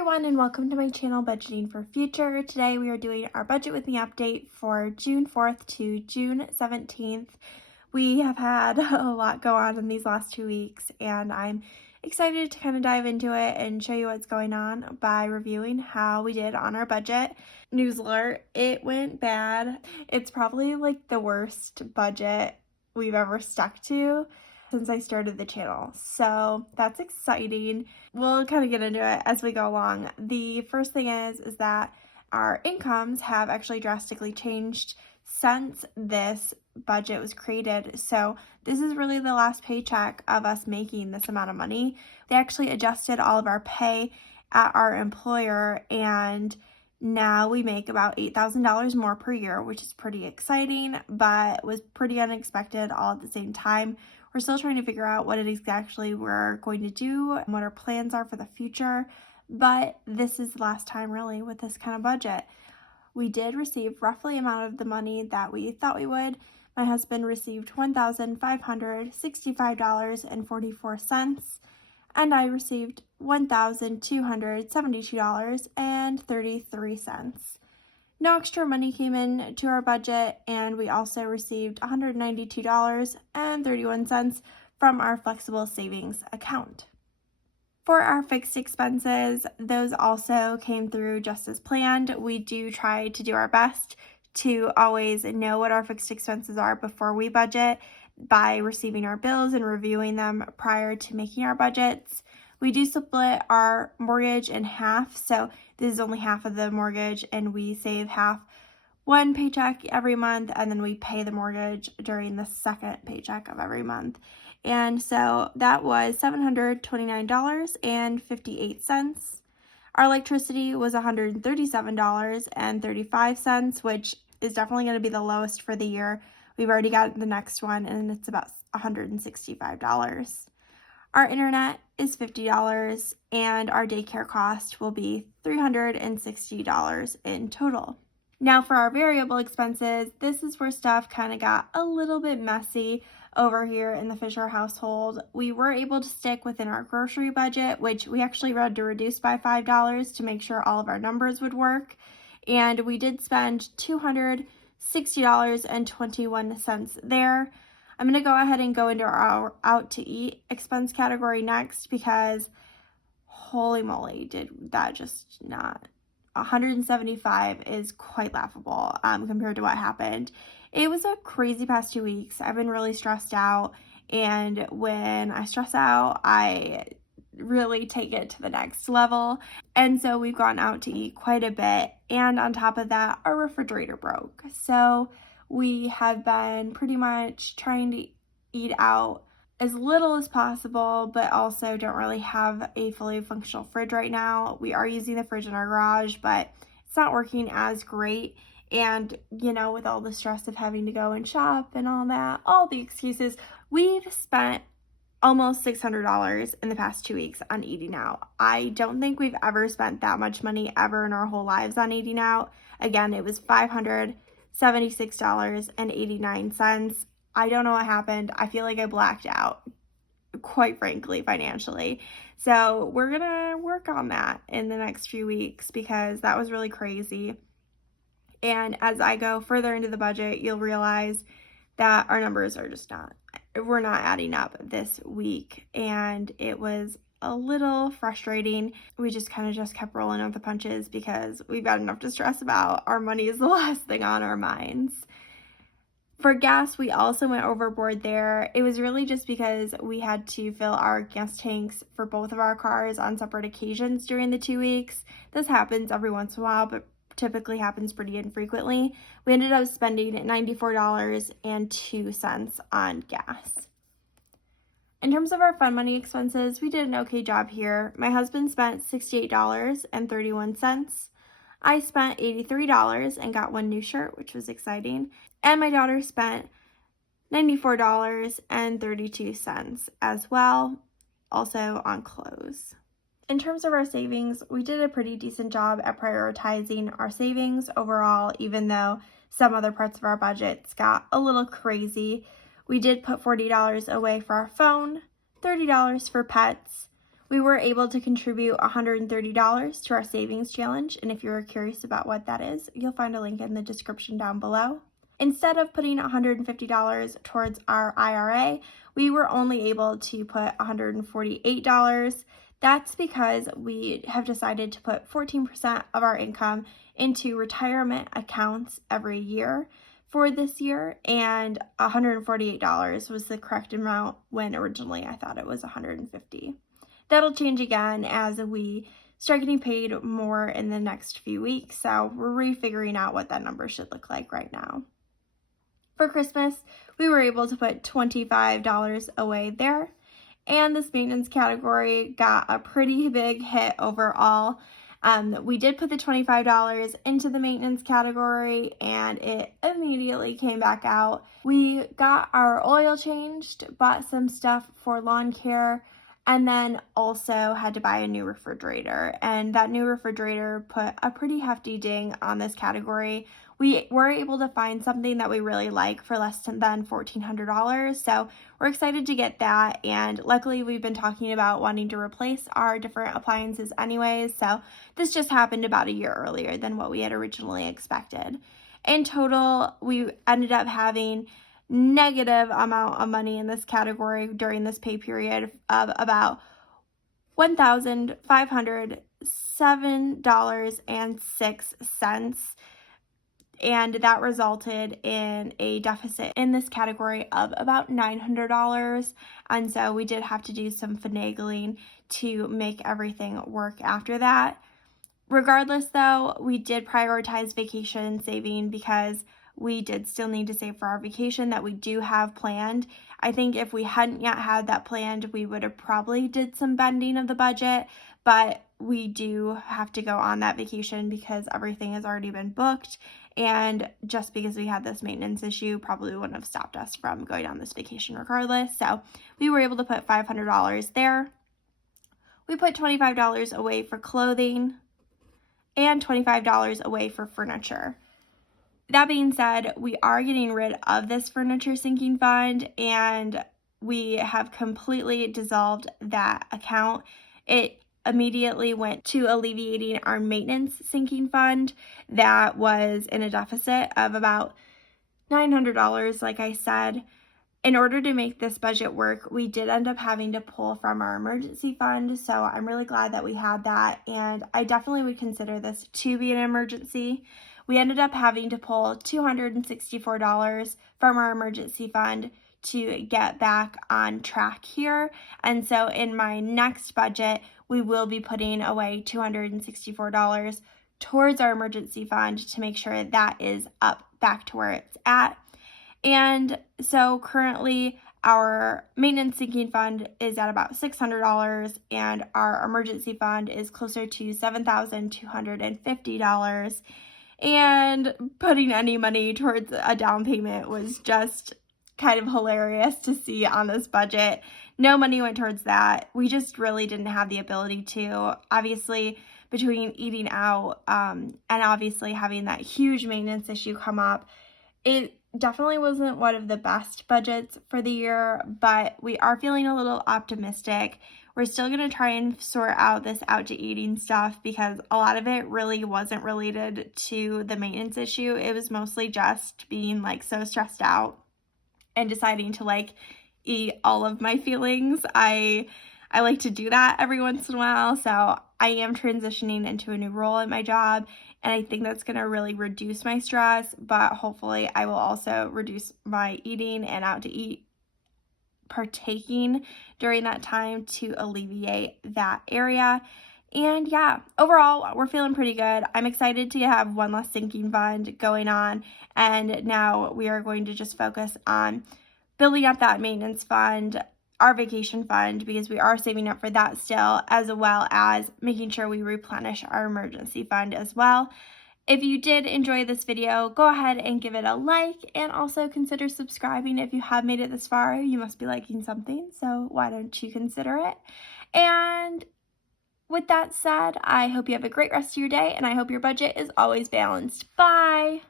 everyone, and welcome to my channel, Budgeting for Future. Today we are doing our Budget With Me update for June 4th to June 17th. We have had a lot go on in these last 2 weeks, and I'm excited to kind of dive into it and show you what's going on by reviewing how we did on our budget. News alert, it went bad. It's probably like the worst budget we've ever stuck to since I started the channel. So that's exciting. We'll kind of get into it as we go along. The first thing is that our incomes have actually drastically changed since this budget was created. So this is really the last paycheck of us making this amount of money. They actually adjusted all of our pay at our employer, and now we make about $8,000 more per year, which is pretty exciting, but was pretty unexpected all at the same time. We're still trying to figure out what it is actually we're going to do and what our plans are for the future, but this is the last time really with this kind of budget. We did receive roughly amount of the money that we thought we would. My husband received $1,565.44, and I received $1,272.33. No extra money came in to our budget, and we also received $192.31 from our flexible savings account. For our fixed expenses, those also came through just as planned. We do try to do our best to always know what our fixed expenses are before we budget by receiving our bills and reviewing them prior to making our budgets. We do split our mortgage in half, so this is only half of the mortgage, and we save half one paycheck every month, and then we pay the mortgage during the second paycheck of every month. And so that was $729.58. Our electricity was $137.35, which is definitely going to be the lowest for the year. We've already got the next one, and it's about $165. Our internet is $50, and our daycare cost will be $360 in total. Now for our variable expenses, this is where stuff kind of got a little bit messy over here in the Fisher household. We were able to stick within our grocery budget, which we actually had to reduce by $5 to make sure all of our numbers would work. And we did spend $260.21 there. I'm going to go ahead and go into our out to eat expense category next, because holy moly, did that just not. 175 is quite laughable compared to what happened. It was a crazy past 2 weeks. I've been really stressed out, and when I stress out, I really take it to the next level. And so we've gone out to eat quite a bit, and on top of that, our refrigerator broke. So we have been pretty much trying to eat out as little as possible, but also don't really have a fully functional fridge right now. We are using the fridge in our garage, but it's not working as great. And, you know, with all the stress of having to go and shop and all that, all the excuses, we've spent almost $600 in the past 2 weeks on eating out. I don't think we've ever spent that much money ever in our whole lives on eating out. Again, it was $576.89. I don't know what happened. I feel like I blacked out, quite frankly, financially. So we're going to work on that in the next few weeks, because that was really crazy. And as I go further into the budget, you'll realize that our numbers are just we're not adding up this week. And it was a little frustrating. We just kept rolling with the punches because we've got enough to stress about. Our money is the last thing on our minds. For gas, we also went overboard there. It was really just because we had to fill our gas tanks for both of our cars on separate occasions during the 2 weeks. This happens every once in a while, but typically happens pretty infrequently. We ended up spending $94.02 on gas. In terms of our fun money expenses, we did an okay job here. My husband spent $68.31. I spent $83 and got one new shirt, which was exciting. And my daughter spent $94.32 as well, also on clothes. In terms of our savings, we did a pretty decent job at prioritizing our savings overall, even though some other parts of our budgets got a little crazy. We did put $40 away for our phone, $30 for pets. we were able to contribute $130 to our savings challenge, and if you're curious about what that is, you'll find a link in the description down below. Instead of putting $150 towards our IRA, we were only able to put $148. That's because we have decided to put 14% of our income into retirement accounts every year for this year, and $148 was the correct amount when originally I thought it was $150. That'll change again as we start getting paid more in the next few weeks, so we're refiguring out what that number should look like right now. For Christmas, we were able to put $25 away there, and this maintenance category got a pretty big hit overall. We did put the $25 into the maintenance category, and it immediately came back out. We got our oil changed, bought some stuff for lawn care, and then also had to buy a new refrigerator, and that new refrigerator put a pretty hefty ding on this category. We were able to find something that we really like for less than $1,400, so we're excited to get that, and luckily we've been talking about wanting to replace our different appliances anyways, so this just happened about a year earlier than what we had originally expected. In total, we ended up having negative amount of money in this category during this pay period of about $1,507.06, and that resulted in a deficit in this category of about $900, and so we did have to do some finagling to make everything work after that. Regardless though, we did prioritize vacation saving because we did still need to save for our vacation that we do have planned. I think if we hadn't yet had that planned, we would have probably did some bending of the budget, but we do have to go on that vacation because everything has already been booked, and just because we had this maintenance issue probably wouldn't have stopped us from going on this vacation regardless. So we were able to put $500 there. We put $25 away for clothing and $25 away for furniture. That being said, we are getting rid of this furniture sinking fund, and we have completely dissolved that account. It immediately went to alleviating our maintenance sinking fund that was in a deficit of about $900, like I said. In order to make this budget work, we did end up having to pull from our emergency fund, so I'm really glad that we had that, and I definitely would consider this to be an emergency. We ended up having to pull $264 from our emergency fund to get back on track here, and so in my next budget, we will be putting away $264 towards our emergency fund to make sure that is up back to where it's at. And so currently our maintenance sinking fund is at about $600, and our emergency fund is closer to $7,250. And putting any money towards a down payment was just kind of hilarious to see on this budget. No money went towards that. We just really didn't have the ability to. Obviously, between eating out and obviously having that huge maintenance issue come up, it definitely wasn't one of the best budgets for the year, but we are feeling a little optimistic. We're still going to try and sort out this out to eating stuff because a lot of it really wasn't related to the maintenance issue. It was mostly just being like so stressed out and deciding to like eat all of my feelings. I like to do that every once in a while, so I am transitioning into a new role in my job, and I think that's going to really reduce my stress, but hopefully I will also reduce my eating and out to eat partaking during that time to alleviate that area. And yeah, overall, we're feeling pretty good. I'm excited to have one less sinking fund going on, and now we are going to just focus on building up that maintenance fund, our vacation fund, because we are saving up for that still, as well as making sure we replenish our emergency fund as well. If you did enjoy this video, go ahead and give it a like, and also consider subscribing if you have made it this far. You must be liking something, so why don't you consider it? And with that said, I hope you have a great rest of your day, and I hope your budget is always balanced. Bye!